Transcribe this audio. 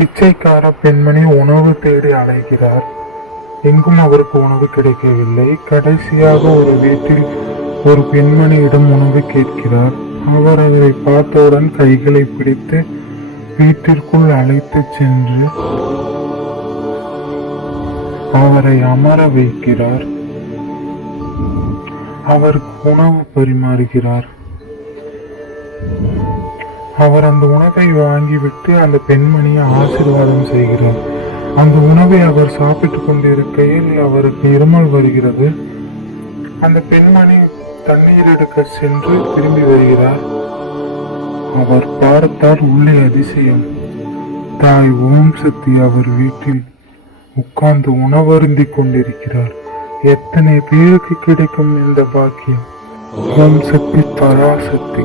பிச்சைக்கார பெண்மணி உணவு தேடி அலைகிறார். எங்கும் அவருக்கு உணவு கிடைக்கவில்லை. கடைசியாக ஒரு வீட்டில் ஒரு பெண்மணியிடம் உணவு கேட்கிறார். அவர் அவரை பார்த்தவுடன் கைகளை பிடித்து வீட்டிற்குள் அழைத்து சென்று அவரை அமர வைக்கிறார். அவருக்கு உணவு பரிமாறுகிறார். அவர் அந்த உணவை வாங்கிவிட்டு அந்த பெண்மணியை ஆசீர்வாதம் செய்கிறார். அந்த உணவை அவர் சாப்பிட்டுக் கொண்டிருக்கையில் அவருக்கு இருமல் வருகிறது. அந்த பெண்மணி தண்ணீர் எடுக்க சென்று திரும்பி வருகிறார். அவர் பார்த்தார் உள்ளே அதிசயம். தாய் ஓம் சக்தி அவர் வீட்டில் உட்கார்ந்து உணவருந்திக் கொண்டிருக்கிறார். எத்தனை பேருக்கு கிடைக்கும் இந்த பாக்கியம்? ஓம் சக்தி பராசக்தி.